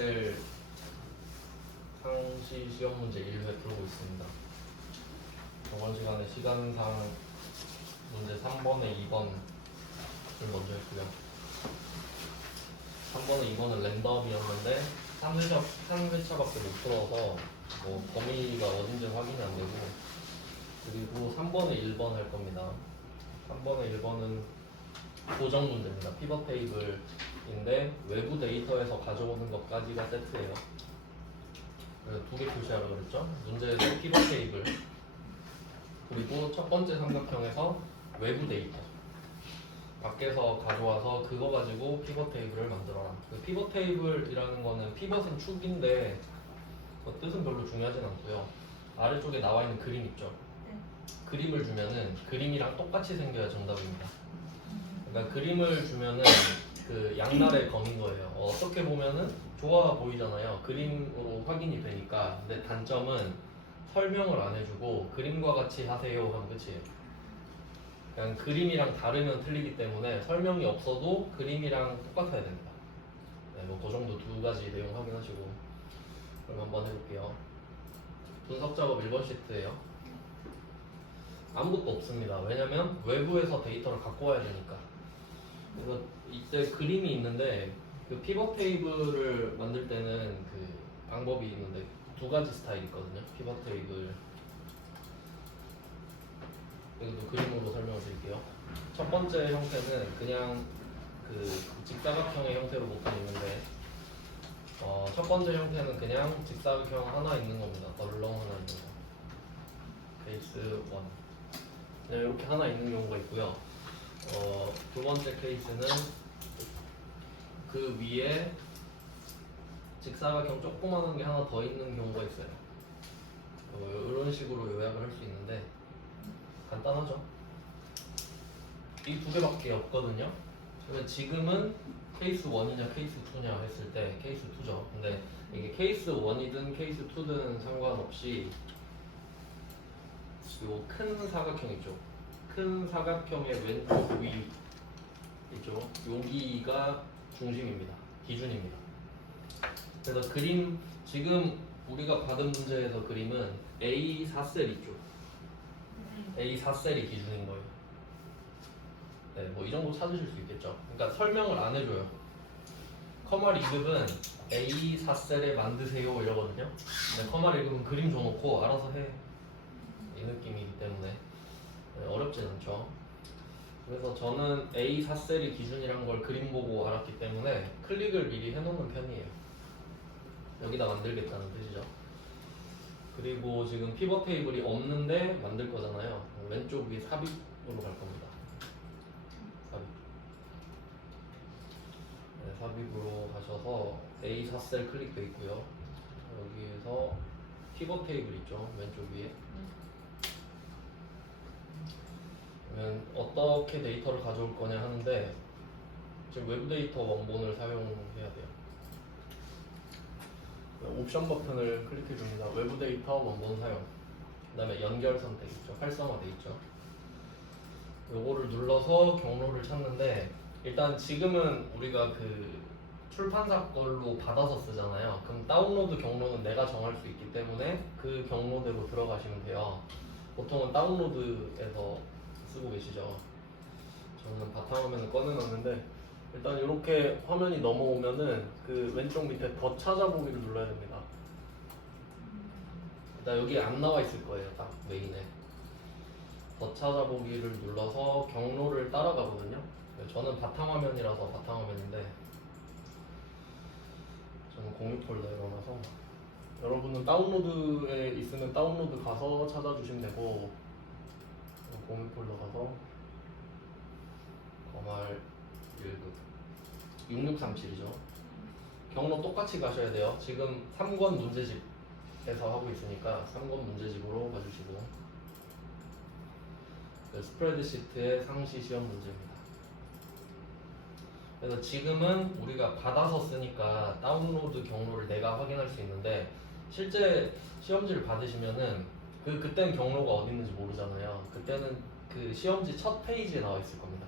엑셀 상시 시험 문제 1회 풀고 있습니다. 저번 시간에 시간상 문제 3번에 2번을 먼저 했고요. 3번에 2번은 랜덤이었는데 3회차밖에 못 풀어서 뭐 범위가 어딘지 확인이 안 되고, 그리고 3번에 1번 할 겁니다. 3번에 1번은 고정 문제입니다. 피벗 테이블인데 외부 데이터에서 가져오는 것까지가 세트예요. 그래서 두 개 표시하라고 그랬죠. 문제에서 피벗 테이블, 그리고 첫 번째 삼각형에서 외부 데이터 밖에서 가져와서 그거 가지고 피벗 테이블을 만들어라. 그 피벗 테이블이라는 거는 피벗은 축인데 그 뜻은 별로 중요하진 않고요. 아래쪽에 나와 있는 그림 있죠. 그림을 주면은 그림이랑 똑같이 생겨야 정답입니다. 그러니까 그림을 주면은 그 양날의 검인 거예요. 어떻게 보면은 좋아 보이잖아요. 그림으로 확인이 되니까. 근데 단점은 설명을 안 해주고 그림과 같이 하세요 하면 끝이에요. 그냥 그림이랑 다르면 틀리기 때문에 설명이 없어도 그림이랑 똑같아야 됩니다. 네, 뭐 그 정도 두 가지 내용 확인하시고. 그럼 한번 해볼게요. 분석 작업 1번 시트예요. 아무것도 없습니다. 왜냐면 외부에서 데이터를 갖고 와야 되니까. 그래서 이때 그림이 있는데 그 피벗 테이블을 만들 때는 그 방법이 있는데 두 가지 스타일이 있거든요. 피벗 테이블. 이것도 그림으로 설명을 드릴게요. 첫 번째 형태는 그냥 그 직사각형의 형태로 보통 있는데, 첫 번째 형태는 그냥 직사각형 하나 있는 겁니다. 덜렁 하나 있는 거. 케이스 1. 네, 이렇게 하나 있는 경우가 있고요. 두 번째 케이스는 그 위에 직사각형 조그마한 게 하나 더 있는 경우가 있어요. 이런 식으로 요약을 할 수 있는데 간단하죠. 이 두 개밖에 없거든요. 그러면 지금은 케이스 1이냐 케이스 2냐 했을 때 케이스 2죠. 근데 이게 케이스 1이든 케이스 2든 상관없이 요 큰 사각형 있죠. 큰 사각형의 왼쪽 위 있죠. 여기가 중심입니다. 기준입니다. 그래서 그림, 지금 우리가 받은 문제에서 그림은 A4셀 있죠. A4셀이 기준인 거예요. 네, 뭐 이 정도 찾으실 수 있겠죠. 그러니까 설명을 안 해줘요. 커마 리급은 A4셀에 만드세요 이러거든요. 근데 커마 리급은 그림 줘놓고 알아서 해, 이 느낌이기 때문에 어렵진 않죠. 그래서 저는 A4셀이 기준이란 걸 그림 보고 알았기 때문에 클릭을 미리 해놓는 편이에요. 여기다 만들겠다는 뜻이죠. 그리고 지금 피벗 테이블이 없는데 만들 거잖아요. 왼쪽 위에 삽입으로 갈 겁니다. 삽입. 네, 삽입으로 가셔서 A4셀 클릭돼 있고요. 여기에서 피벗 테이블 있죠. 왼쪽 위에. 그러면 어떻게 데이터를 가져올 거냐 하는데, 지금 외부 데이터 원본을 사용해야 돼요. 옵션 버튼을 클릭해 줍니다. 외부 데이터 원본 사용. 그 다음에 연결 선택 있죠. 활성화돼 있죠. 요거를 눌러서 경로를 찾는데, 일단 지금은 우리가 그 출판사 걸로 받아서 쓰잖아요. 그럼 다운로드 경로는 내가 정할 수 있기 때문에 그 경로대로 들어가시면 돼요. 보통은 다운로드에서 쓰고 계시죠. 저는 바탕화면을 꺼내놨는데, 일단 이렇게 화면이 넘어오면은 그 왼쪽 밑에 더 찾아보기를 눌러야 됩니다. 일단 여기 안 나와 있을 거예요. 딱 메인에 더 찾아보기를 눌러서 경로를 따라가거든요. 저는 바탕화면이라서 바탕화면인데, 저는 공유 폴더에 넣어놔서, 여러분은 다운로드에 있으면 다운로드 가서 찾아주시면 되고, 공유 폴더 가서 거말 1급 6637이죠. 경로 똑같이 가셔야 돼요. 지금 3권 문제집에서 하고 있으니까 3권 문제집으로 가주시고, 스프레드시트의 상시 시험 문제입니다. 그래서 지금은 우리가 받아서 쓰니까 다운로드 경로를 내가 확인할 수 있는데, 실제 시험지를 받으시면은 그때는 경로가 어디 있는지 모르잖아요. 그때는 그 시험지 첫 페이지에 나와 있을 겁니다.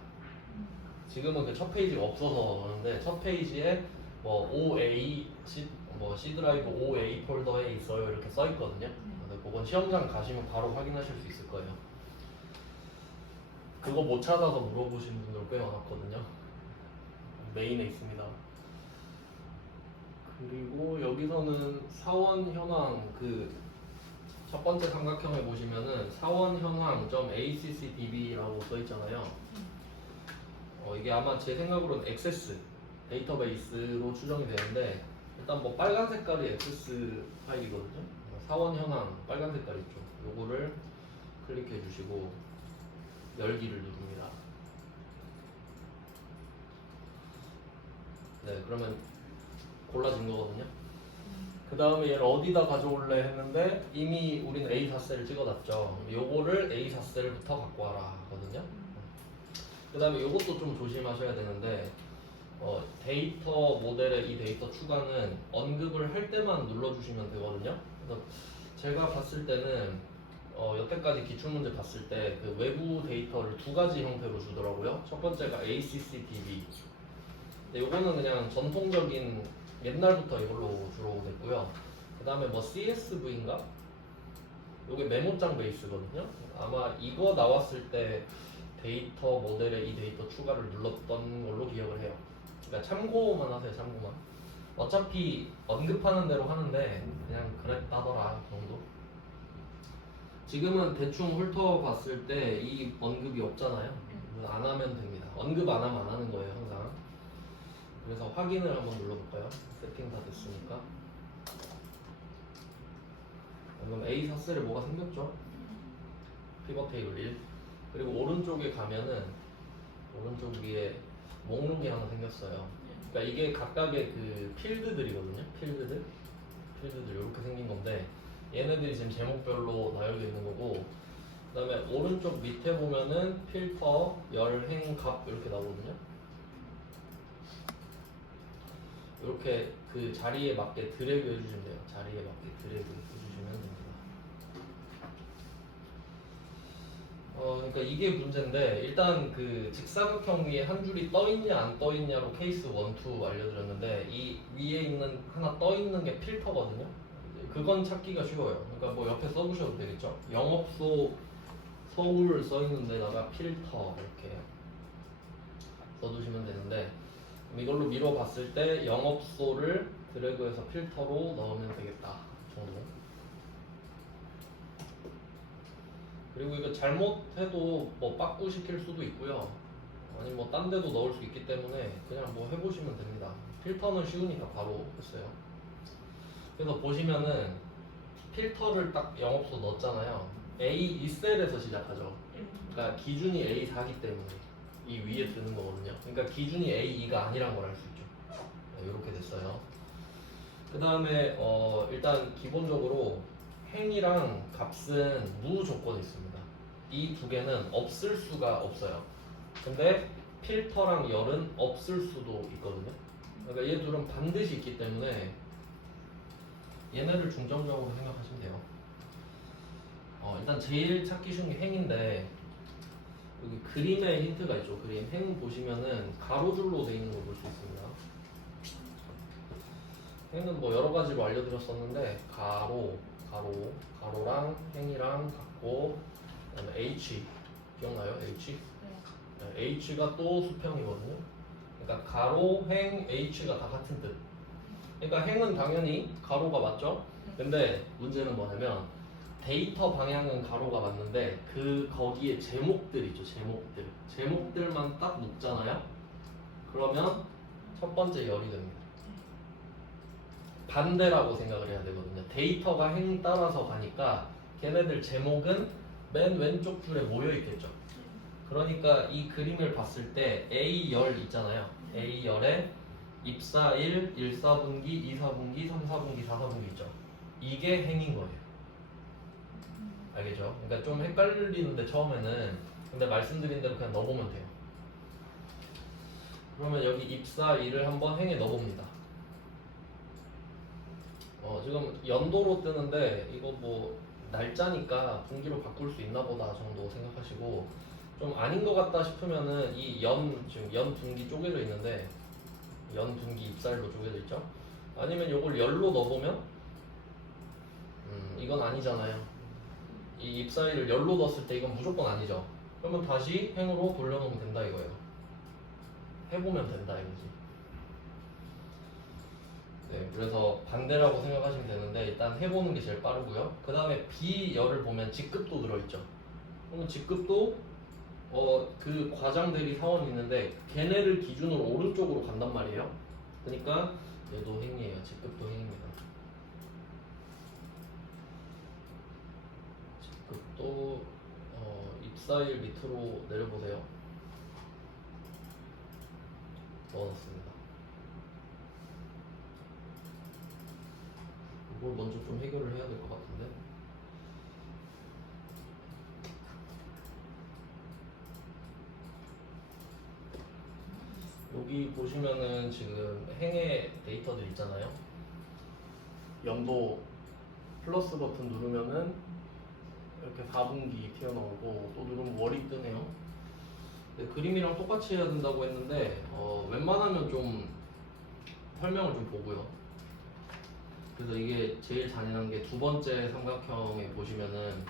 지금은 그 첫 페이지가 없어서 그러는데, 첫 페이지에 뭐 OA 뭐 C 드라이브 OA 폴더에 있어요 이렇게 써 있거든요. 근데 그건 시험장 가시면 바로 확인하실 수 있을 거예요. 그거 못 찾아서 물어보시는 분들 꽤 많았거든요. 메인에 있습니다. 그리고 여기서는 사원 현황 그 첫 번째 삼각형에 보시면은 사원 현황.accdb라고 써 있잖아요. 이게 아마 제 생각으로는 액세스 데이터베이스로 추정이 되는데 일단 뭐 빨간 색깔이 액세스 파일이거든요. 사원 현황 빨간 색깔 있죠. 요거를 클릭해 주시고 열기를 누릅니다. 네, 그러면 골라진 거거든요. 그 다음에 얘를 어디다 가져올래 했는데 이미 우리는 A4셀을 찍어놨죠. 요거를 A4셀부터 갖고 와라 하거든요. 그 다음에 요것도 좀 조심하셔야 되는데 데이터 모델의 이 데이터 추가는 언급을 할 때만 눌러주시면 되거든요. 그래서 제가 봤을 때는 여태까지 기출문제 봤을 때 그 외부 데이터를 두 가지 형태로 주더라고요. 첫 번째가 ACCDB. 요거는 그냥 전통적인 옛날부터 이걸로 주로 됐고요. 그 다음에 뭐 CSV인가? 요게 메모장 베이스거든요. 아마 이거 나왔을 때 데이터 모델에 이 데이터 추가를 눌렀던 걸로 기억을 해요. 그러니까 참고만 하세요, 참고만. 어차피 언급하는 대로 하는데 그냥 그랬다더라 정도. 지금은 대충 훑어봤을 때 이 언급이 없잖아요. 안 하면 됩니다. 언급 안 하면 안 하는 거예요, 항상. 그래서 확인을 한번 눌러볼까요? 세팅 다 됐으니까. 그럼 A4셀에 뭐가 생겼죠? 피벗 테이블 1. 그리고 오른쪽에 가면은 오른쪽 위에 목록이 하나 생겼어요. 그러니까 이게 각각의 그 필드들이거든요. 필드들 이렇게 생긴 건데 얘네들이 지금 제목별로 나열되어 있는 거고, 그 다음에 오른쪽 밑에 보면은 필터, 열, 행, 값 이렇게 나오거든요. 이렇게 그 자리에 맞게 드래그 해주시면 돼요. 자리에 맞게 드래그 해주시면 됩니다. 그러니까 이게 문제인데 일단 그 직사각형 위에 한 줄이 떠 있냐 안 떠 있냐로 케이스 1, 2 알려드렸는데 이 위에 있는 하나 떠 있는 게 필터거든요. 그건 찾기가 쉬워요. 그러니까 뭐 옆에 써두셔도 되겠죠. 영업소 서울 써 있는 데다가 필터 이렇게 써두시면 되는데 이걸로 미뤄봤을 때 영업소를 드래그해서 필터로 넣으면 되겠다 정도. 그리고 이거 잘못해도 뭐 빠꾸 시킬 수도 있고요. 아니면 뭐 딴 데도 넣을 수 있기 때문에 그냥 뭐 해보시면 됩니다. 필터는 쉬우니까 바로 했어요. 그래서 보시면은 필터를 딱 영업소 넣었잖아요. A 2셀에서 시작하죠. 그러니까 기준이 A4기 때문에 이 위에 뜨는 거거든요. 그러니까 기준이 A2가 아니란 걸 알 수 있죠. 네, 이렇게 됐어요. 그 다음에 일단 기본적으로 행이랑 값은 무조건 있습니다. 이 두 개는 없을 수가 없어요. 근데 필터랑 열은 없을 수도 있거든요. 그러니까 얘 둘은 반드시 있기 때문에 얘네를 중점적으로 생각하시면 돼요. 일단 제일 찾기 쉬운 게 행인데 여기 그림에 힌트가 있죠. 그림 행 보시면은 가로줄로 되어 있는 걸 볼 수 있습니다. 행은 뭐 여러 가지로 알려드렸었는데 가로랑 행이랑 같고, 그다음에 H 기억나요? H? 네. H가 또 수평이거든요. 그러니까 가로, 행, H가 다 같은 뜻. 그러니까 행은 당연히 가로가 맞죠? 근데 문제는 뭐냐면 데이터 방향은 가로가 맞는데 거기에 제목들 있죠. 제목들만 딱 묶잖아요. 그러면 첫 번째 열이 됩니다. 반대라고 생각을 해야 되거든요. 데이터가 행 따라서 가니까 걔네들 제목은 맨 왼쪽 줄에 모여 있겠죠. 그러니까 이 그림을 봤을 때 A열 있잖아요. A열에 입사 1, 1사분기, 2사분기, 3사분기, 4사분기 있죠. 이게 행인 거예요. 알겠죠? 그러니까 좀 헷갈리는데 처음에는, 근데 말씀드린 대로 그냥 넣어보면 돼요. 그러면 여기 입사 1을 한번 행에 넣어봅니다. 지금 연도로 뜨는데 이거 뭐 날짜니까 분기로 바꿀 수 있나 보다 정도 생각하시고, 좀 아닌 것 같다 싶으면은 지금 연 분기 쪼개져 있는데 연 분기 입사일로 쪼개져 있죠? 아니면 이걸 열로 넣어보면 이건 아니잖아요. 이 잎 사이를 열로 넣었을 때 이건 무조건 아니죠. 그러면 다시 행으로 돌려놓으면 된다 이거예요. 해보면 된다 이거지. 네, 그래서 반대라고 생각하시면 되는데 일단 해보는 게 제일 빠르고요. 그 다음에 B열을 보면 직급도 들어있죠. 그러면 직급도 그 과장 대리 사원이 있는데 걔네를 기준으로 오른쪽으로 간단 말이에요. 그러니까 얘도 행이에요. 직급도 행입니다. 직급도 입사일 밑으로 내려보세요. 넣어놨습니다. 이걸 먼저 좀 해결을 해야 될 것 같은데. 여기 보시면은 지금 행의 데이터들 있잖아요. 연도 플러스 버튼 누르면은 이렇게 4분기 튀어나오고 또 누르면 월이 뜨네요. 근데 그림이랑 똑같이 해야 된다고 했는데 웬만하면 좀 설명을 좀 보고요. 그래서 이게 제일 잔인한 게 두 번째 삼각형에 보시면은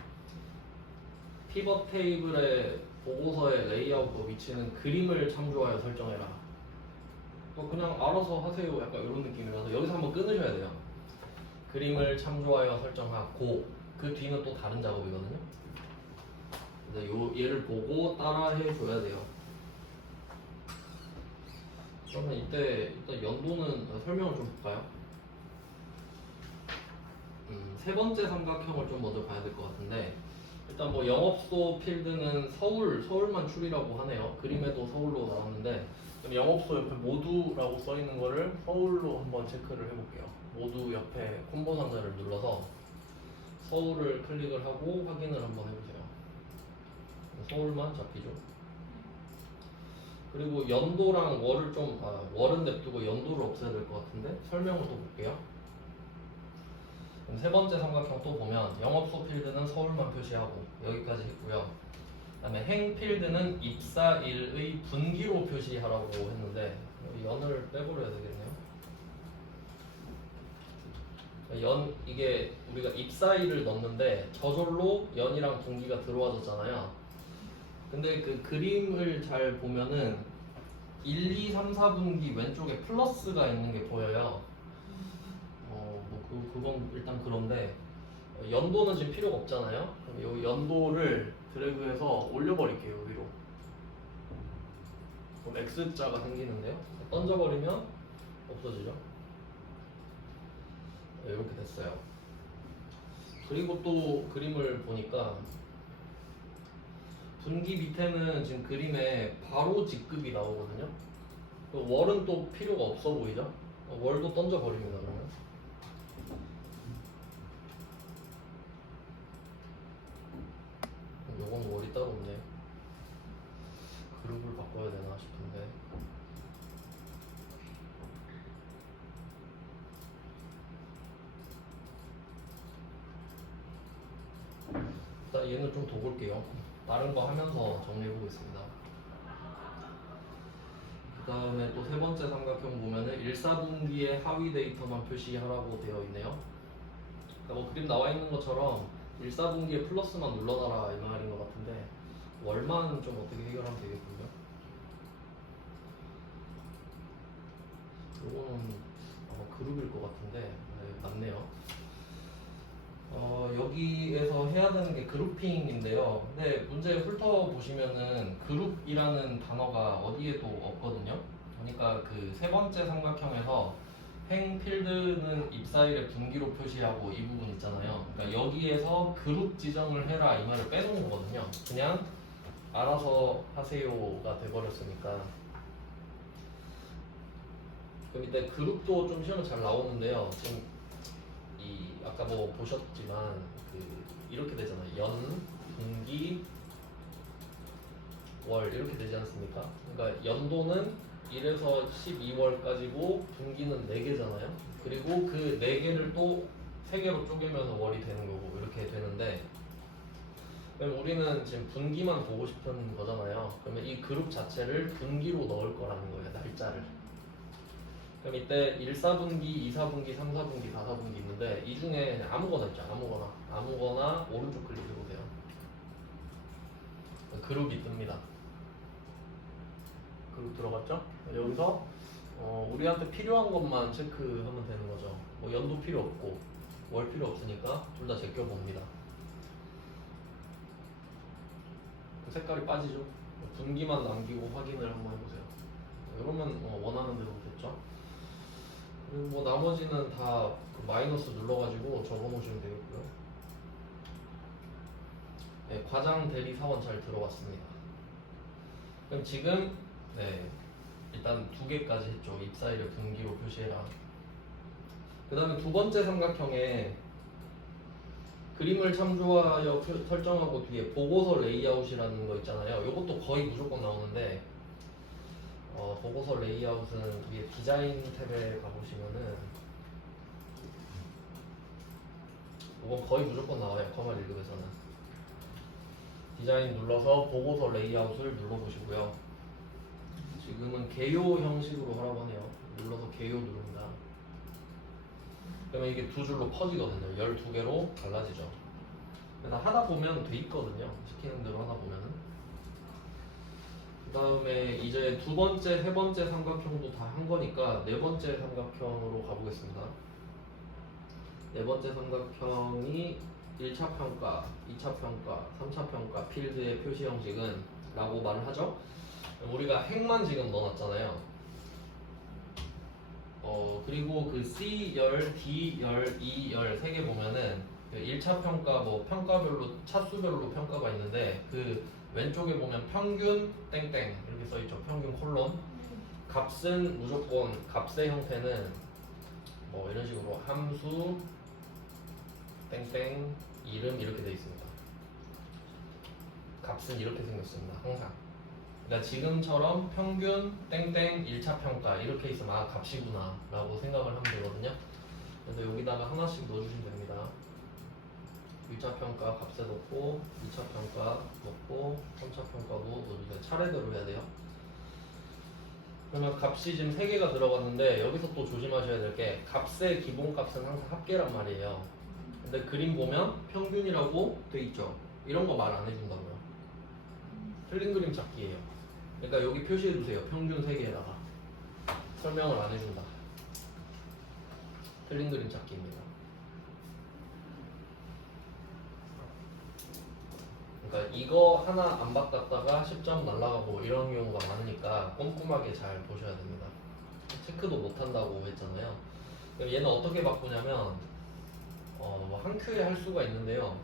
피벗 테이블의 보고서의 레이아웃과 위치는 그림을 참조하여 설정해라. 그냥 알아서 하세요. 약간 이런 느낌이라서 여기서 한번 끊으셔야 돼요. 그림을 참조하여 설정하고 그 뒤는 또 다른 작업이거든요. 그래서 얘를 보고 따라해 줘야 돼요. 그러면 이때 일단 연도는 설명을 좀 볼까요? 세 번째 삼각형을 좀 먼저 봐야 될 것 같은데 일단 뭐 영업소 필드는 서울만 출이라고 하네요. 그림에도 서울로 나왔는데 그럼 영업소 옆에 모두라고 써 있는 거를 서울로 한번 체크를 해볼게요. 모두 옆에 콤보 상자를 눌러서 서울을 클릭을 하고 확인을 한번 해보세요. 서울만 잡히죠. 그리고 연도랑 월을 월은 냅두고 연도를 없애야 될 것 같은데 설명을 또 볼게요. 그럼 세 번째 삼각형 또 보면 영업소 필드는 서울만 표시하고 여기까지 했고요. 그 다음에 행 필드는 입사일의 분기로 표시하라고 했는데 연을 빼버려야 되겠네요. 이게 우리가 입사일을 넣는데 저절로 연이랑 분기가 들어와졌잖아요. 근데 그 그림을 잘 보면은 1, 2, 3, 4분기 왼쪽에 플러스가 있는 게 보여요. 그건 일단 그런데 연도는 지금 필요가 없잖아요. 그럼 이 연도를 드래그해서 올려버릴게요 위로. 그럼 X자가 생기는데요. 던져버리면 없어지죠. 이렇게 됐어요. 그리고 또 그림을 보니까 분기 밑에는 지금 그림에 바로 직급이 나오거든요. 월은 또 필요가 없어 보이죠? 월도 던져버립니다 그러면. 요건 월이 따로 없네. 그룹을 바꿔야 되나 싶은데. 일단 얘는 좀 더 볼게요. 다른 거 하면서 정리해 보겠습니다. 그 다음에 또 세 번째 삼각형 보면은 1, 4분기의 하위 데이터만 표시하라고 되어 있네요. 그러니까 뭐 그림 나와 있는 것처럼 1, 4분기에 플러스만 눌러놔라 이 말인 것 같은데 월만 좀 어떻게 해결하면 되겠군요. 요거는 아마 그룹일 것 같은데 네, 맞네요. 여기에서 해야 되는 게 그룹핑인데요. 근데 문제 훑어보시면은 그룹이라는 단어가 어디에도 없거든요. 그러니까 그 세 번째 삼각형에서 행 필드는 입사일의 분기로 표시하고 이 부분 있잖아요. 그러니까 여기에서 그룹 지정을 해라 이 말을 빼놓은 거거든요. 그냥 알아서 하세요가 돼버렸으니까. 그럼 이때 그룹도 좀 시험에 잘 나오는데요. 지금 아까 뭐 보셨지만 이렇게 되잖아요. 연, 분기, 월 이렇게 되지 않습니까? 그러니까 연도는 1에서 12월까지고 분기는 4개잖아요. 그리고 그 4개를 또 3개로 쪼개면서 월이 되는 거고 이렇게 되는데 그럼 우리는 지금 분기만 보고 싶은 거잖아요. 그러면 이 그룹 자체를 분기로 넣을 거라는 거예요. 날짜를. 그럼 이때 1, 4분기, 2, 4분기, 3, 4분기, 4, 4분기 있는데 이 중에 그냥 아무거나 있죠. 아무거나 오른쪽 클릭해보세요. 그룹이 뜹니다. 그룹 들어갔죠? 여기서 우리한테 필요한 것만 체크하면 되는 거죠. 뭐 연도 필요 없고 월 필요 없으니까 둘 다 제껴봅니다. 그 색깔이 빠지죠? 분기만 남기고 확인을 한번 해보세요. 이러면 원하는 대로 됐죠? 그리고 뭐 나머지는 다그 마이너스 눌러가지고 적어놓으시면 되겠고요. 네, 과장 대리 사원 잘 들어왔습니다. 그럼 지금 네, 일단 두 개까지 했죠. 입사일을 분기로 표시해라. 그 다음에 두 번째 삼각형에 그림을 참조하여 설정하고 뒤에 보고서 레이아웃이라는 거 있잖아요. 이것도 거의 무조건 나오는데 보고서 레이아웃은 위에 디자인 탭에 가보시면은 이건 거의 무조건 나와요. 커널 1급에서는 디자인 눌러서 보고서 레이아웃을 눌러보시고요. 지금은 개요 형식으로 하라고 하네요. 눌러서 개요 누릅니다. 그러면 이게 두 줄로 퍼지거든요. 12개로 갈라지죠. 그래서 하다 보면 돼 있거든요. 시키는 대로 하다 보면은. 그 다음에 이제 두 번째, 세 번째 삼각형도 다 한 거니까 네 번째 삼각형으로 가보겠습니다. 네 번째 삼각형이 1차 평가, 2차 평가, 3차 평가 필드의 표시 형식은 라고 말을 하죠. 우리가 핵만 지금 넣어놨잖아요. 그리고 그 C열, D열, E열 세 개 보면은 그 1차 평가 뭐 평가별로 차수별로 평가가 있는데 그 왼쪽에 보면 평균 땡땡 이렇게 써있죠. 평균 콜론. 값은 무조건 값의 형태는 뭐 이런 식으로 함수 땡땡 이름 이렇게 되어 있습니다. 값은 이렇게 생겼습니다. 항상. 그러니까 지금처럼 평균 땡땡 1차 평가 이렇게 있으면 아 값이구나 라고 생각을 하면 되거든요. 그래서 여기다가 하나씩 넣어주시면 됩니다. 1차 평가 값에 넣고 2차 평가 넣고 3차 평가도 넣어주세요. 차례대로 해야 돼요. 그러면 값이 지금 3개가 들어갔는데 여기서 또 조심하셔야 될 게 값의 기본값은 항상 합계란 말이에요. 근데 그림 보면 평균이라고 돼 있죠. 이런 거 말 안 해준다고요. 틀린 그림 찾기예요. 그러니까 여기 표시해주세요. 평균 3개에다가 설명을 안 해준다. 틀린 그림 찾기입니다. 그러니까 이거 하나 안 바꿨다가 10점 날라가고 이런 경우가 많으니까 꼼꼼하게 잘 보셔야 됩니다. 체크도 못한다고 했잖아요. 그럼 얘는 어떻게 바꾸냐면 한 큐에 할 수가 있는데요.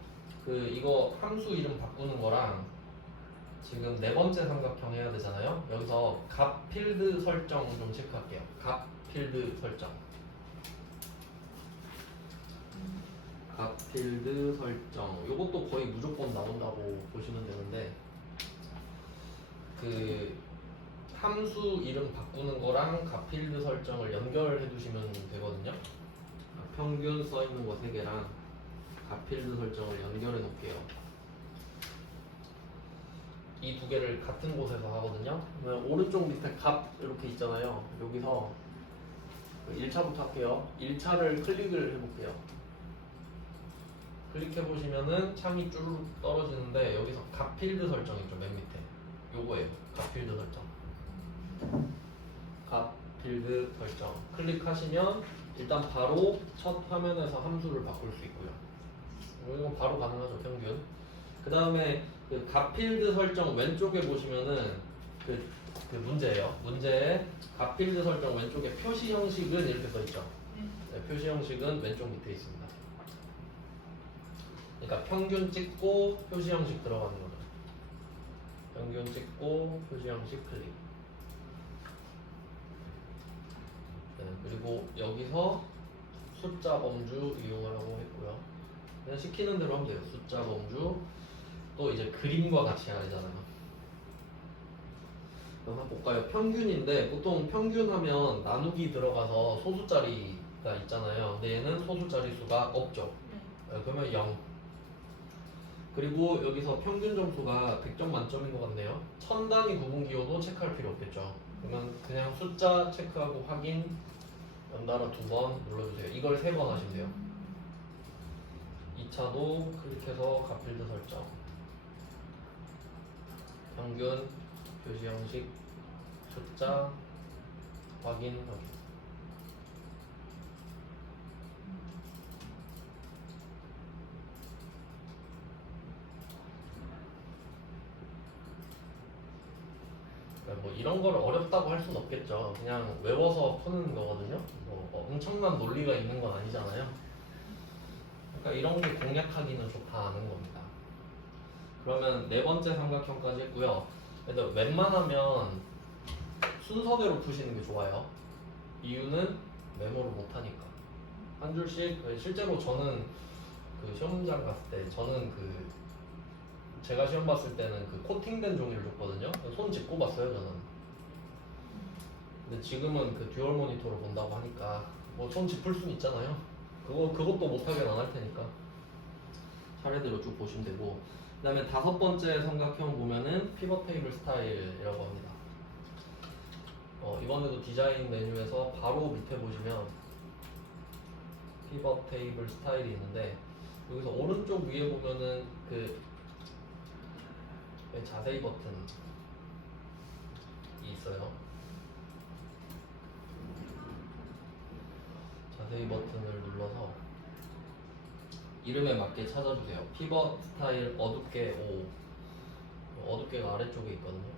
이거 함수 이름 바꾸는 거랑 지금 네 번째 삼각형 해야 되잖아요. 여기서 값 필드 설정 좀 체크할게요. 값 필드 설정. 값 필드 설정. 이것도 거의 무조건 나온다고 보시면 되는데 그 함수 이름 바꾸는 거랑 값 필드 설정을 연결해 두시면 되거든요. 평균 써 있는 거 3개랑 값 필드 설정을 연결해 놓을게요. 이 두 개를 같은 곳에서 하거든요. 오른쪽 밑에 값 이렇게 있잖아요. 여기서 1차부터 할게요. 1차를 클릭을 해볼게요. 클릭해 보시면은 창이 쭉 떨어지는데 여기서 값 필드 설정 있죠. 맨 밑에 요거예요. 값 필드 설정. 값 필드 설정 클릭하시면 일단 바로 첫 화면에서 함수를 바꿀 수 있고요. 이건 바로 가능하죠. 평균. 그 다음에 그 값 필드 설정 왼쪽에 보시면은 그 문제예요. 문제에 값 필드 설정 왼쪽에 표시 형식은 이렇게 써 있죠. 네, 표시 형식은 왼쪽 밑에 있습니다. 그러니까 평균 찍고 표시 형식 들어가는 거죠. 평균 찍고 표시 형식 클릭. 네, 그리고 여기서 숫자 범주 이용하라고 했고요. 그냥 시키는 대로 하면 돼요. 숫자 범주. 또 이제 그림과 같이 해야 되잖아요. 그럼 한번 볼까요? 평균인데 보통 평균하면 나누기 들어가서 소수자리가 있잖아요. 근데 얘는 소수자리 수가 없죠. 그러면 0. 그리고 여기서 평균 점수가 100점 만점인 것 같네요. 1000단위 구분 기호도 체크할 필요 없겠죠. 그러면 그냥 숫자 체크하고 확인 연달아 2번 눌러주세요. 이걸 3번 하시면 돼요. 2차도 클릭해서 갓필드 설정, 평균, 표시 형식, 숫자, 확인. 그러니까 뭐 이런 거를 어렵다고 할 수는 없겠죠. 그냥 외워서 푸는 거거든요. 뭐 엄청난 논리가 있는 건 아니잖아요. 그러니까 이런 게 공략하기는 좋다 아는 겁니다. 그러면 4번째 삼각형까지 했고요. 근데 웬만하면 순서대로 푸시는 게 좋아요. 이유는 메모를 못하니까. 한 줄씩. 실제로 저는 그 시험장 갔을 때 저는 그 제가 시험 봤을 때는 그 코팅된 종이를 줬거든요. 손 짚고 봤어요 저는. 근데 지금은 그 듀얼 모니터로 본다고 하니까 뭐 손 짚을 순 있잖아요. 그것도 못하게 안 할 테니까 차례대로 쭉 보시면 되고. 그 다음에 5번째 삼각형 보면은 피벗 테이블 스타일이라고 합니다. 이번에도 디자인 메뉴에서 바로 밑에 보시면 피벗 테이블 스타일이 있는데, 여기서 오른쪽 위에 보면은 그 자세히 버튼이 있어요. 자세히 버튼을 눌러서 이름에 맞게 찾아주세요. 피벗 스타일 어둡게 5. 어둡게가 아래쪽에 있거든요.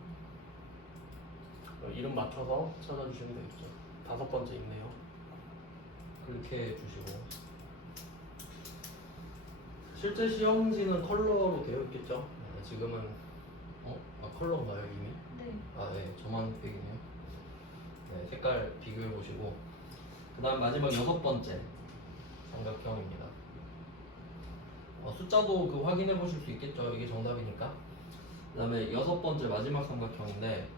이름 맞춰서 찾아주시면 되겠죠. 5번째 있네요. 그렇게 해주시고, 실제 시험지는 컬러로 되어 있겠죠. 지금은 컬러인가요 이미? 네. 네, 저만 흑백이네요. 네, 색깔 비교해 보시고, 그 다음 마지막 6번째 삼각형입니다. 숫자도 그 확인해 보실 수 있겠죠. 이게 정답이니까. 그 다음에 6번째 마지막 삼각형인데,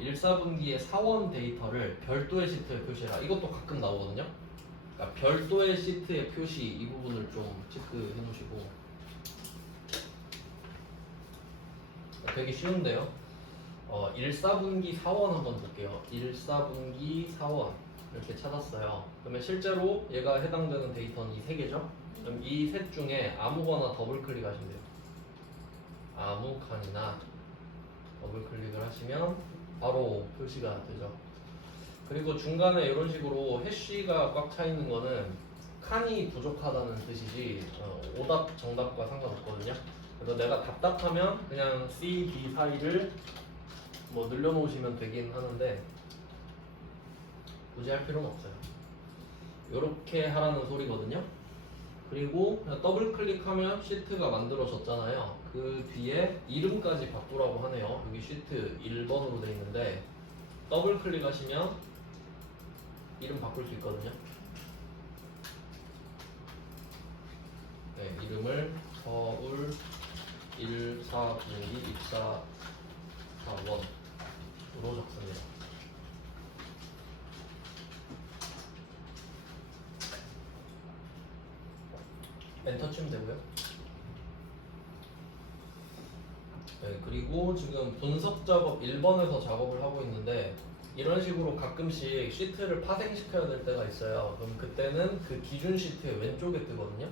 1, 4분기의 사원 데이터를 별도의 시트에 표시해라. 이것도 가끔 나오거든요. 그러니까 별도의 시트의 표시, 이 부분을 좀 체크해 놓으시고. 되게 쉬운데요. 1, 4분기 사원 한번 볼게요. 1, 4분기 사원 이렇게 찾았어요. 그러면 실제로 얘가 해당되는 데이터는 이 3개죠. 그럼 이 셋 중에 아무거나 더블 클릭하시면 돼요. 아무 칸이나 더블 클릭을 하시면 바로 표시가 되죠. 그리고 중간에 이런 식으로 해쉬가 꽉 차 있는 거는 칸이 부족하다는 뜻이지 오답 정답과 상관없거든요. 그래서 내가 답답하면 그냥 C, D 사이를 뭐 늘려놓으시면 되긴 하는데 굳이 할 필요는 없어요. 이렇게 하라는 소리거든요. 그리고 그냥 더블 클릭하면 시트가 만들어졌잖아요. 그 뒤에 이름까지 바꾸라고 하네요. 여기 시트 1번으로 되어 있는데 더블 클릭하시면 이름 바꿀 수 있거든요. 네, 이름을 서울 1, 4분기 입사 사원으로 적습니다. 엔터 치면 되고요. 네, 그리고 지금 분석 작업 1번에서 작업을 하고 있는데, 이런 식으로 가끔씩 시트를 파생시켜야 될 때가 있어요. 그럼 그때는 그 기준 시트의 왼쪽에 뜨거든요.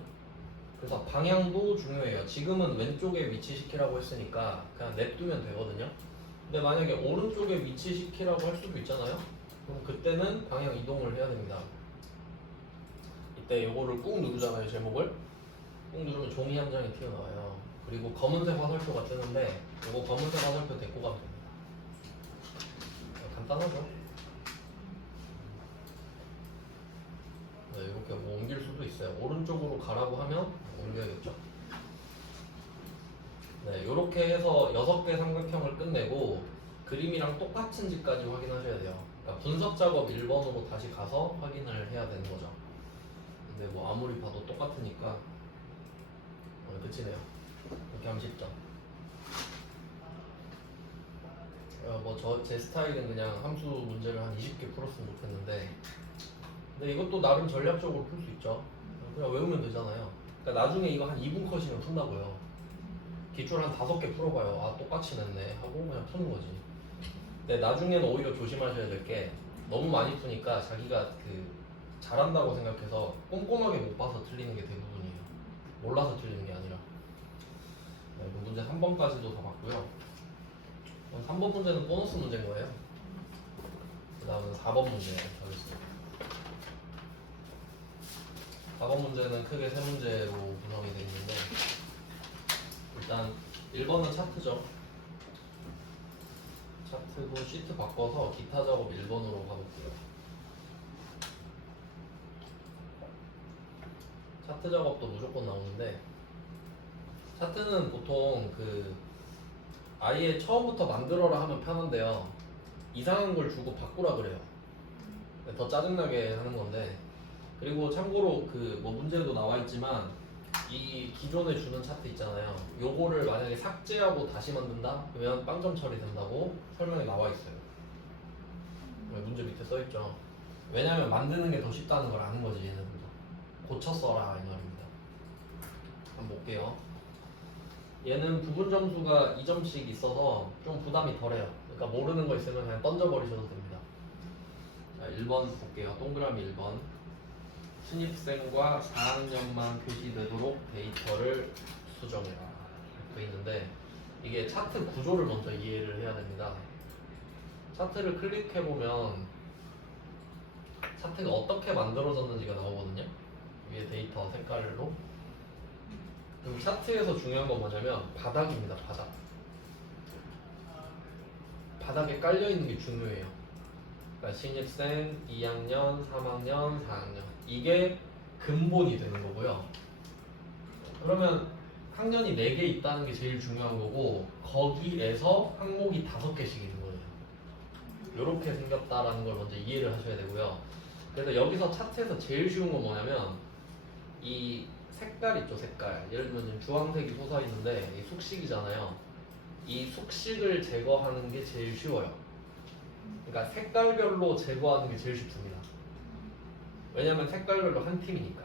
그래서 방향도 중요해요. 지금은 왼쪽에 위치시키라고 했으니까 그냥 냅두면 되거든요. 근데 만약에 오른쪽에 위치시키라고 할 수도 있잖아요. 그럼 그때는 방향 이동을 해야 됩니다. 이때 요거를 꾹 누르잖아요. 제목을 꾹 누르면 종이 한 장이 튀어나와요. 그리고 검은색 화살표가 뜨는데 요거 검은색 화살표 데리고 가면 됩니다. 간단하죠? 네, 이렇게 뭐 옮길 수도 있어요. 오른쪽으로 가라고 하면 옮겨야겠죠. 네, 이렇게 해서 6개 삼각형을 끝내고 그림이랑 똑같은지까지 확인하셔야 돼요. 그러니까 분석 작업 1번으로 다시 가서 확인을 해야 되는 거죠. 근데 뭐 아무리 봐도 똑같으니까 끝이네요. 이렇게 하면 쉽죠. 제 스타일은 그냥 함수 문제를 한 20개 풀었으면 좋겠는데, 근데 이것도 나름 전략적으로 풀 수 있죠. 그냥 외우면 되잖아요. 그러니까 나중에 이거 한 2분 컷이면 푼다고요. 기출 한 5개 풀어봐요. 아, 똑같이 냈네 하고 그냥 푸는 거지. 근데 나중에는 오히려 조심하셔야 될 게, 너무 많이 푸니까 자기가 그 잘한다고 생각해서 꼼꼼하게 못 봐서 틀리는 게 대부분이에요. 몰라서 틀리는 게 아니라. 네, 그 문제 3번까지도 다 봤고요. 3번 문제는 보너스 문제인 거예요. 그 다음은 4번 문제 가겠습니다. 4번 문제는 크게 세 문제로 구성이 되어 있는데, 일단 1번은 차트죠. 차트고 시트 바꿔서 기타 작업 1번으로 가볼게요. 차트 작업도 무조건 나오는데, 차트는 보통 아예 처음부터 만들어라 하면 편한데요. 이상한 걸 주고 바꾸라 그래요. 더 짜증나게 하는 건데. 그리고 참고로 뭐 문제도 나와 있지만 이 기존에 주는 차트 있잖아요. 요거를 만약에 삭제하고 다시 만든다? 그러면 빵점 처리된다고 설명이 나와 있어요. 문제 밑에 써 있죠. 왜냐면 만드는 게 더 쉽다는 걸 아는 거지, 얘네들도. 고쳐 써라 이 말입니다. 한번 볼게요. 얘는 부분 점수가 2점씩 있어서 좀 부담이 덜해요. 그러니까 모르는 거 있으면 그냥 던져버리셔도 됩니다. 자, 1번 볼게요. 동그라미 1번. 신입생과 4학년만 표시되도록 데이터를 수정해라. 이렇게 있는데, 이게 차트 구조를 먼저 이해를 해야 됩니다. 차트를 클릭해보면 차트가 어떻게 만들어졌는지가 나오거든요. 위에 데이터 색깔로. 그럼 차트에서 중요한 건 뭐냐면 바닥입니다. 바닥. 바닥에 깔려있는 게 중요해요. 그러니까 신입생, 2학년, 3학년, 4학년, 이게 근본이 되는 거고요. 그러면 학년이 4개 있다는 게 제일 중요한 거고, 거기에서 항목이 5개씩 있는 거예요. 이렇게 생겼다라는 걸 먼저 이해를 하셔야 되고요. 그래서 여기서 차트에서 제일 쉬운 건 뭐냐면 이 색깔 있죠, 색깔. 예를 들면 지금 주황색이 솟아있는데 이 숙식이잖아요. 이 숙식을 제거하는 게 제일 쉬워요. 그러니까 색깔별로 제거하는 게 제일 쉽습니다. 왜냐면 색깔별로 한 팀이니까.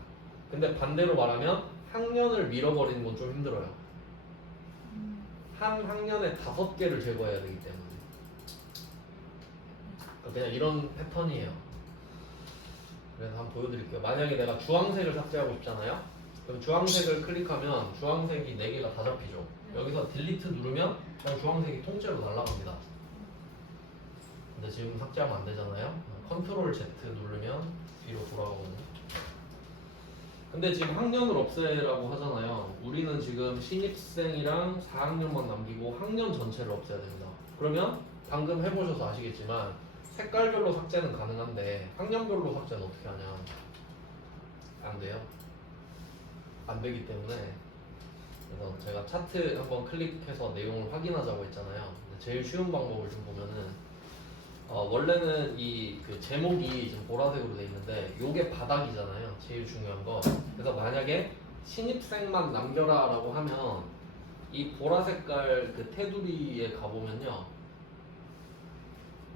근데 반대로 말하면 학년을 밀어버리는 건 좀 힘들어요. 한 학년에 5개를 제거해야 되기 때문에. 그냥 이런 패턴이에요. 그래서 한번 보여드릴게요. 만약에 내가 주황색을 삭제하고 싶잖아요. 그럼 주황색을 클릭하면 주황색이 4개가 다 잡히죠. 여기서 딜리트 누르면 그냥 주황색이 통째로 날아갑니다. 근데 지금 삭제하면 안 되잖아요. 컨트롤 Z 누르면 뒤로 돌아가거든요. 근데 지금 학년을 없애라고 하잖아요. 우리는 지금 신입생이랑 4학년만 남기고 학년 전체를 없애야 됩니다. 그러면 방금 해보셔서 아시겠지만 색깔별로 삭제는 가능한데 학년별로 삭제는 어떻게 하냐? 안 돼요. 안 되기 때문에, 그래서 제가 차트 한번 클릭해서 내용을 확인하자고 했잖아요. 제일 쉬운 방법을 좀 보면은 원래는 그 제목이 지금 보라색으로 돼 있는데 요게 바닥이잖아요. 제일 중요한 거. 그래서 만약에 신입생만 남겨라라고 하면 이 보라색깔 그 테두리에 가보면요.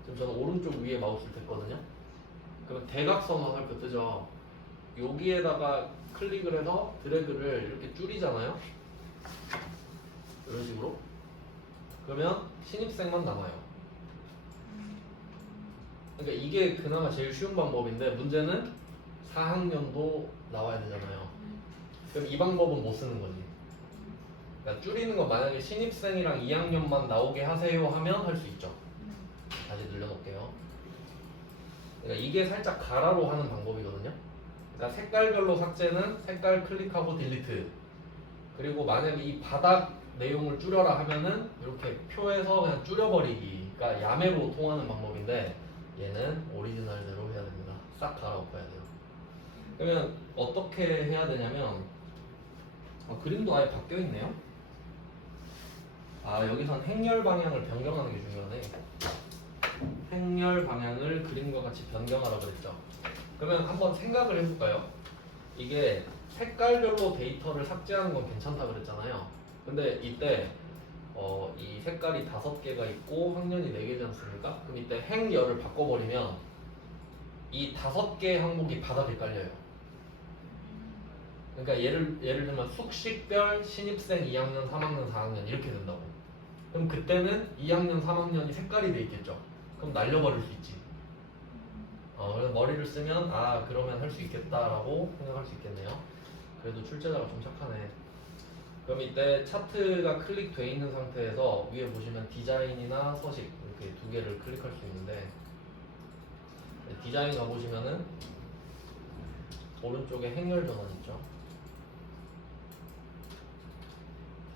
지금 저는 오른쪽 위에 마우스를 댔거든요. 그러면 대각선 화살표 뜨죠. 여기에다가 클릭을 해서 드래그를 이렇게 줄이잖아요. 이런 식으로. 그러면 신입생만 남아요. 그러니까 이게 그나마 제일 쉬운 방법인데 문제는 4학년도 나와야 되잖아요. 그럼 이 방법은 못 쓰는 거지. 그러니까 줄이는 건 만약에 신입생이랑 2학년만 나오게 하세요 하면 할 수 있죠. 다시 늘려놓을게요. 그러니까 이게 살짝 가라로 하는 방법이거든요. 그러니까 색깔별로 삭제는 색깔 클릭하고 딜리트. 그리고 만약에 이 바닥 내용을 줄여라 하면은 이렇게 표에서 그냥 줄여버리기. 그러니까 야매로 통하는 방법인데 얘는 오리지널대로 해야 됩니다. 싹 갈아엎어야 돼요. 그러면 어떻게 해야 되냐면 그림도 아예 바뀌어 있네요. 여기선 행렬 방향을 변경하는 게 중요하네. 행렬 방향을 그림과 같이 변경하라고 그랬죠. 그러면 한번 생각을 해볼까요? 이게 색깔별로 데이터를 삭제하는 건 괜찮다 그랬잖아요. 근데 이때 이 색깔이 5개가 있고 학년이 4개지 않습니까? 그럼 이때 행열을 바꿔버리면 이 5개의 항목이 바닥에 깔려요. 그러니까 예를 들면 숙식별 신입생 2학년, 3학년, 4학년 이렇게 된다고. 그럼 그때는 2학년, 3학년이 색깔이 돼 있겠죠. 그럼 날려버릴 수 있지. 그래서 머리를 쓰면 그러면 할 수 있겠다라고 생각할 수 있겠네요. 그래도 출제자가 좀 착하네. 그럼 이때 차트가 클릭돼 있는 상태에서 위에 보시면 디자인이나 서식 이렇게 두 개를 클릭할 수 있는데, 디자인 가보시면은 오른쪽에 행렬 전환 있죠.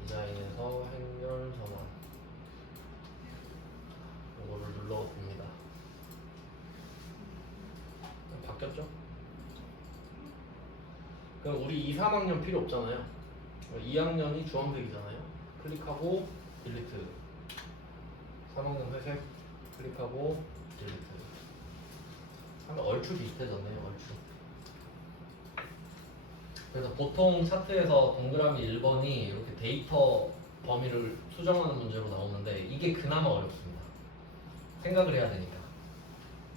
디자인에서 행렬 전환 이거를 눌러봅니다. 바뀌었죠? 그럼 우리 2, 3학년 필요 없잖아요. 2학년이 주황색이잖아요. 클릭하고 딜리트. 3학년 회색 클릭하고 딜리트. 하면 얼추 비슷해졌네요. 얼추. 그래서 보통 차트에서 동그라미 1번이 이렇게 데이터 범위를 수정하는 문제로 나오는데 이게 그나마 어렵습니다. 생각을 해야 되니까.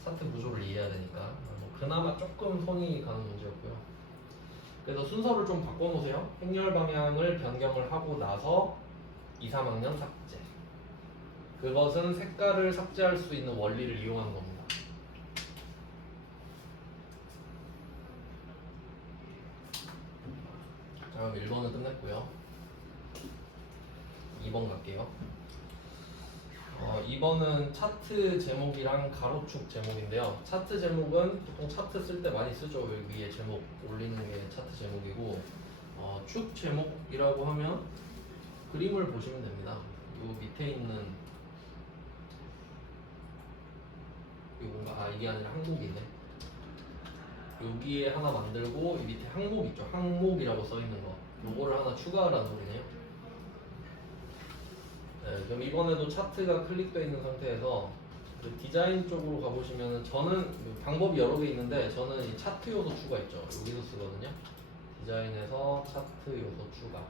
차트 구조를 이해해야 되니까. 그나마 조금 손이 가는 문제였고요. 그래서 순서를 좀 바꿔놓으세요. 행렬 방향을 변경을 하고 나서 2, 3학년 삭제. 그것은 색깔을 삭제할 수 있는 원리를 이용하는 겁니다. 자, 그럼 1번은 끝냈고요. 2번 갈게요. 2번은 차트 제목이랑 가로축 제목인데요. 차트 제목은 보통 차트 쓸 때 많이 쓰죠. 여기 위에 제목 올리는 게 차트 제목이고, 축 제목이라고 하면 그림을 보시면 됩니다. 요 밑에 있는 요건가? 이게 아니라 항목이네. 여기에 하나 만들고 이 밑에 항목 있죠. 항목이라고 써 있는 거. 요거를 하나 추가하라는 소리네요. 네, 그럼 이번에도 차트가 클릭되어 있는 상태에서 그 디자인 쪽으로 가보시면 저는 방법이 여러 개 있는데 저는 이 차트 요소 추가 있죠. 여기서 쓰거든요. 디자인에서 차트 요소 추가.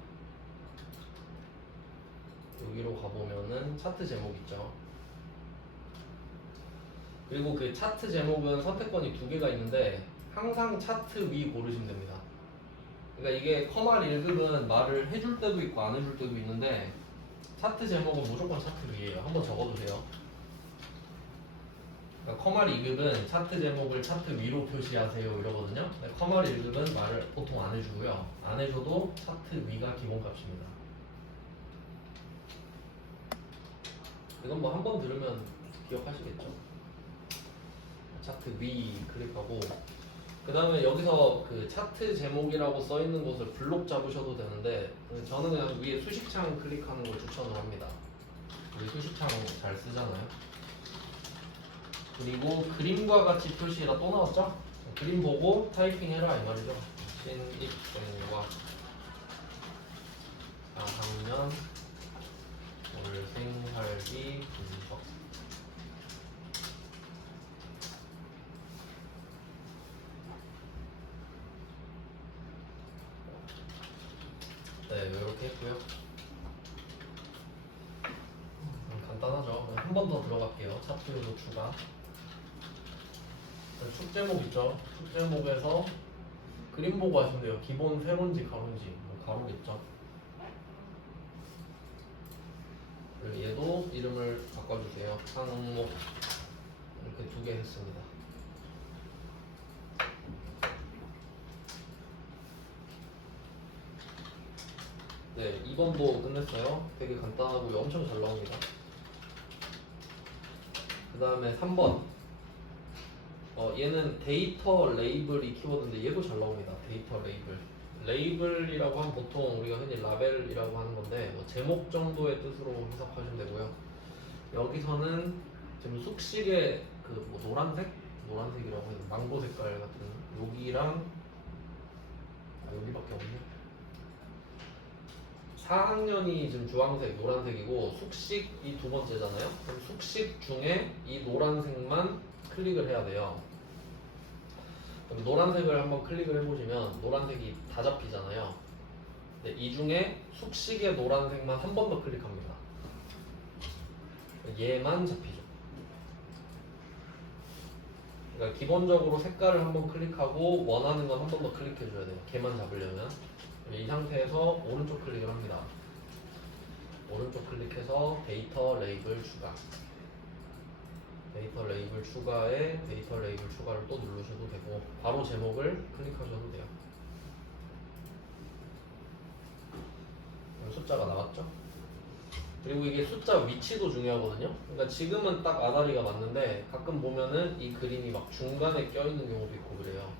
여기로 가보면은 차트 제목 있죠. 그리고 그 차트 제목은 선택권이 두 개가 있는데 항상 차트 위 고르시면 됩니다. 그러니까 이게 커말 1급은 말을 해줄 때도 있고 안 해줄 때도 있는데 차트 제목은 무조건 차트 위에요. 한번 적어두세요. 그러니까 커말 2급은 차트 제목을 차트 위로 표시하세요 이러거든요. 커말 1급은 말을 보통 안 해주고요. 안 해줘도 차트 위가 기본값입니다. 이건 뭐 한 번 들으면 기억하시겠죠? 차트 위 클릭하고 그 다음에 여기서 그 차트 제목이라고 써 있는 곳을 블록 잡으셔도 되는데 저는 그냥 위에 수식창 클릭하는 걸 추천을 합니다. 우리 수식창 잘 쓰잖아요. 그리고 그림과 같이 표시해라 또 나왔죠? 그림 보고 타이핑 해라 이 말이죠. 신입생과 4학년 올 생활비 분석. 네, 이렇게 했고요. 간단하죠. 한 번 더 들어갈게요. 차트 요소 추가. 축 제목 있죠? 축 제목에서 그림 보고 하시면 돼요. 기본 세로인지 가로인지. 가로겠죠. 그리고 얘도 이름을 바꿔주세요. 항목 이렇게 두 개 했습니다. 네, 2번도 끝냈어요. 되게 간단하고 엄청 잘 나옵니다. 그 다음에 3번. 얘는 데이터 레이블이 키워드인데 얘도 잘 나옵니다. 데이터 레이블. 레이블이라고 하면 보통 우리가 흔히 라벨이라고 하는 건데 뭐 제목 정도의 뜻으로 해석하시면 되고요. 여기서는 지금 숙식의 그 뭐 노란색이라고 해서 망고 색깔 같은 여기랑 여기밖에 없네. 4학년이 지금 주황색, 노란색이고 숙식이 두 번째잖아요. 그럼 숙식 중에 이 노란색만 클릭을 해야 돼요. 그럼 노란색을 한번 클릭을 해보시면 노란색이 다 잡히잖아요. 근데 이 중에 숙식의 노란색만 한 번 더 클릭합니다. 얘만 잡히죠. 그러니까 기본적으로 색깔을 한번 클릭하고 원하는 건 한 번 더 클릭해줘야 돼요. 걔만 잡으려면. 이 상태에서 오른쪽 클릭을 합니다. 오른쪽 클릭해서 데이터 레이블 추가. 데이터 레이블 추가에 데이터 레이블 추가를 또 누르셔도 되고 바로 제목을 클릭하셔도 돼요. 숫자가 나왔죠? 그리고 이게 숫자 위치도 중요하거든요. 그러니까 지금은 딱 아다리가 맞는데 가끔 보면은 이 그림이 막 중간에 껴있는 경우도 있고 그래요.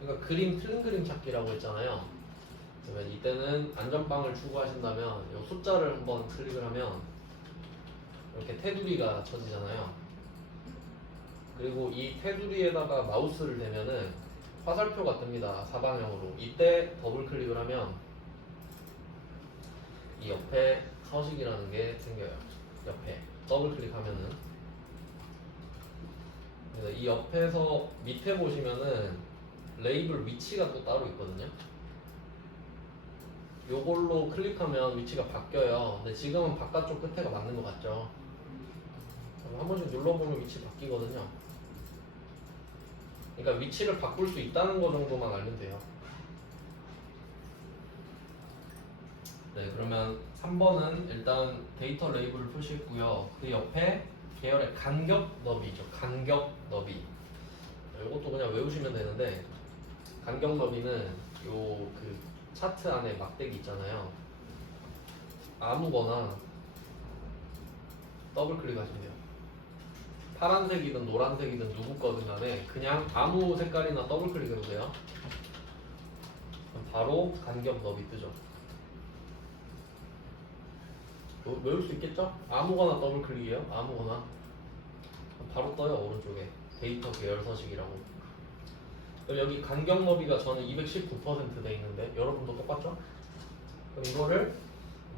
그러니까 그림 틀린 그림 찾기라고 했잖아요. 그러면 이때는 안전빵을 추구하신다면 이 숫자를 한번 클릭을 하면 이렇게 테두리가 쳐지잖아요. 그리고 이 테두리에다가 마우스를 대면은 화살표가 뜹니다. 사방향으로. 이때 더블 클릭을 하면 이 옆에 서식이라는 게 생겨요. 옆에 더블 클릭하면은 그래서 이 옆에서 밑에 보시면은 레이블 위치가 또 따로 있거든요. 요걸로 클릭하면 위치가 바뀌어요. 근데 지금은 바깥쪽 끝에가 맞는 것 같죠. 한 번씩 눌러보면 위치 바뀌거든요. 그러니까 위치를 바꿀 수 있다는 거 정도만 알면 돼요. 네, 그러면 3번은 일단 데이터 레이블을 표시했고요. 그 옆에 계열의 간격 너비죠. 간격 너비. 이것도 그냥 외우시면 되는데 간격 너비는 요 그 차트 안에 막대기 있잖아요. 아무거나 더블 클릭하시면 돼요. 파란색이든 노란색이든 누구 거든 간에 그냥 아무 색깔이나 더블 클릭해도 돼요. 그럼 바로 간격 너비 뜨죠. 외울 수 있겠죠? 아무거나 더블 클릭이에요. 아무거나 바로 떠요. 오른쪽에 데이터 계열 서식이라고. 그럼 여기 간격 너비가 저는 219% 돼 있는데 여러분도 똑같죠? 그럼 이거를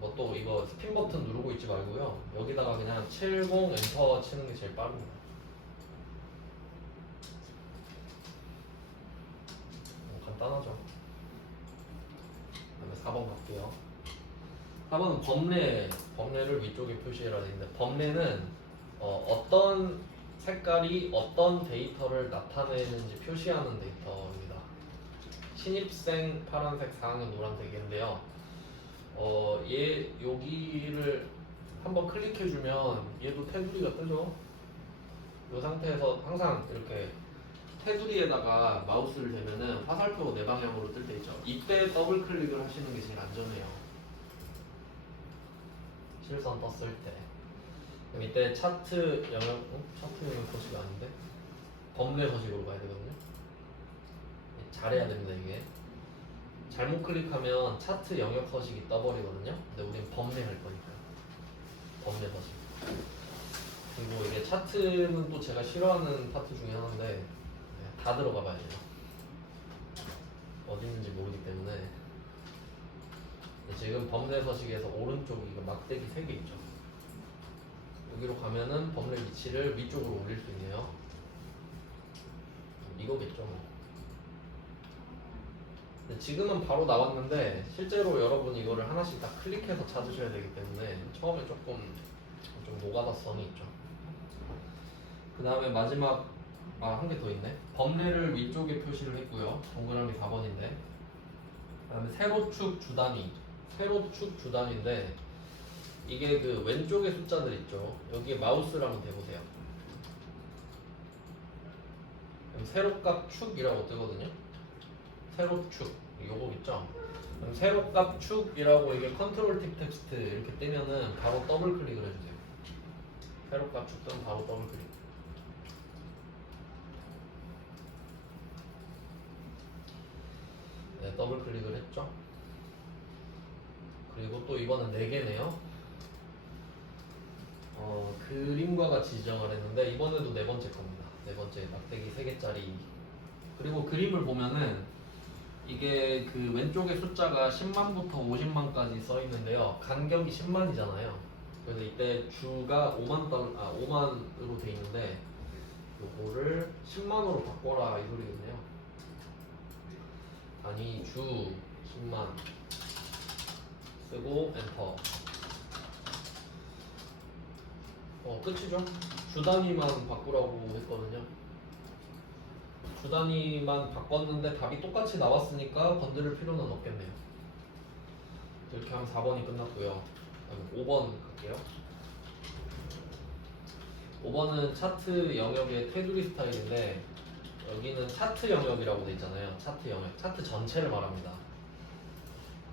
뭐 또 이거 스핀 버튼 누르고 있지 말고요. 여기다가 그냥 70 엔터 치는 게 제일 빠릅니다. 간단하죠. 그다음에 4번 갈게요. 4번은 범례를 위쪽에 표시해라 되는데 범례는 어떤 색깔이 어떤 데이터를 나타내는지 표시하는 데이터입니다. 신입생 파란색, 4학년 노란색인데요. 얘 여기를 한번 클릭해주면 얘도 테두리가 뜨죠. 이 상태에서 항상 이렇게 테두리에다가 마우스를 대면은 화살표 내 방향으로 뜰 때 있죠. 이때 더블 클릭을 하시는 게 제일 안전해요. 실선 떴을 때. 그럼 이때 차트 영역, 차트 영역 서식이 아닌데 범례 서식으로 가야 되거든요. 잘해야 됩니다 이게. 잘못 클릭하면 차트 영역 서식이 떠버리거든요. 근데 우린 범례 할 거니까요. 범례 서식. 그리고 이게 차트는 또 제가 싫어하는 파트 중에 하나인데 다 들어가 봐야 돼요. 어디 있는지 모르기 때문에. 지금 범례 서식에서 오른쪽 이거 막대기 3개 있죠. 여기로 가면은 범례 위치를 위쪽으로 올릴 수 있네요. 이거겠죠 뭐. 근데 지금은 바로 나왔는데 실제로 여러분 이거를 하나씩 다 클릭해서 찾으셔야 되기 때문에 처음에 조금 좀 노가다성이 있죠. 그 다음에 마지막 한 개 더 있네. 범례를 위쪽에 표시를 했고요. 동그라미 4번인데 그 다음에 세로축 주단위. 세로축 주단위인데 이게 그 왼쪽에 숫자들 있죠. 여기에 마우스를 한번 대보세요. 그럼 세로값 축이라고 뜨거든요. 세로축 요거 있죠. 그럼 세로값 축이라고 이게 컨트롤 팁 텍스트 이렇게 뜨면은 바로 더블 클릭을 해주세요. 세로값 축 뜨면 바로 더블 클릭. 네, 더블 클릭을 했죠. 그리고 또 이번엔 4개네요. 그림과 같이 지정을 했는데 이번에도 4번째 겁니다. 4번째 막대기 3개짜리. 그리고 그림을 보면은 이게 그 왼쪽에 숫자가 10만부터 50만까지 써 있는데요. 간격이 10만이잖아요. 그래서 이때 주가 5만으로 돼 있는데 요거를 10만으로 바꿔라 이 소리거든요. 아니 주 10만 쓰고 엔터. 끝이죠. 주 단위만 바꾸라고 했거든요. 주 단위만 바꿨는데 답이 똑같이 나왔으니까 건드릴 필요는 없겠네요. 이렇게 하면 4번이 끝났고요. 5번 갈게요. 5번은 차트 영역의 테두리 스타일인데 여기는 차트 영역이라고 돼 있잖아요. 차트 영역, 차트 전체를 말합니다.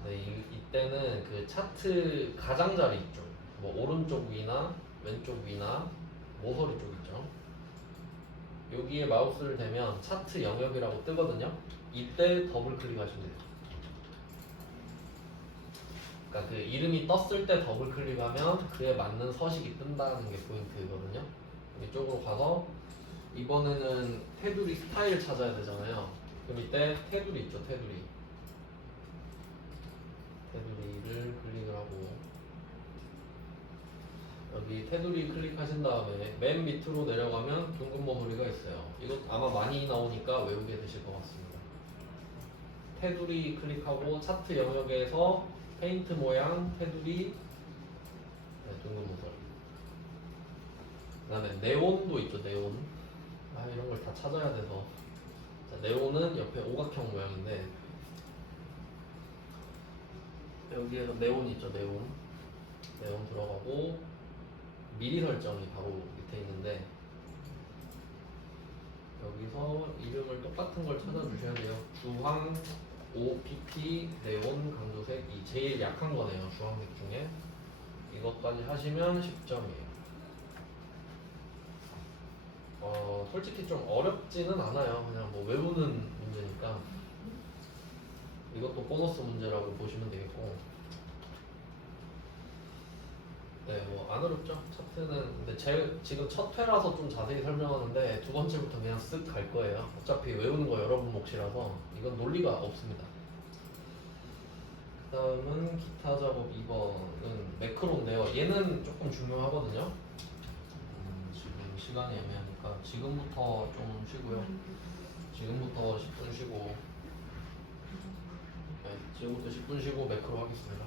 네, 이때는 그 차트 가장자리 있죠. 뭐 오른쪽 위나 왼쪽 위나 모서리 쪽 있죠. 여기에 마우스를 대면 차트 영역이라고 뜨거든요. 이때 더블 클릭하시면 돼요. 그러니까 그 이름이 떴을 때 더블 클릭하면 그에 맞는 서식이 뜬다는 게 포인트거든요. 이쪽으로 가서 이번에는 테두리 스타일 찾아야 되잖아요. 그럼 이때 테두리 있죠, 테두리. 테두리를 클릭을 하고 여기 테두리 클릭하신 다음에 맨 밑으로 내려가면 둥근 모서리가 있어요. 이거 아마 많이 나오니까 외우게 되실 것 같습니다. 테두리 클릭하고 차트 영역에서 페인트 모양, 테두리, 네, 둥근 모서리. 그 다음에 네온도 있죠, 네온. 이런 걸 다 찾아야 돼서. 자, 네온은 옆에 오각형 모양인데 여기에서 네온 있죠, 네온. 네온 들어가고 미리 설정이 바로 밑에 있는데 여기서 이름을 똑같은 걸 찾아주셔야 돼요. 주황, OPP, 네온, 강조색. 이 제일 약한 거네요, 주황색 중에. 이것까지 하시면 10점이에요. 솔직히 좀 어렵지는 않아요. 그냥 뭐 외우는 문제니까 이것도 보너스 문제라고 보시면 되겠고, 네, 뭐 안 어렵죠. 차트는 근데 지금 첫 회라서 좀 자세히 설명하는데 두 번째부터 그냥 쓱 갈 거예요. 어차피 외우는 거 여러분 몫이라서 이건 논리가 없습니다. 그 다음은 기타 작업 2번은 매크로인데요. 얘는 조금 중요하거든요. 지금 시간이 애매하니까 지금부터 좀 쉬고요. 지금부터 10분 쉬고, 네, 지금부터 10분 쉬고 매크로 하겠습니다.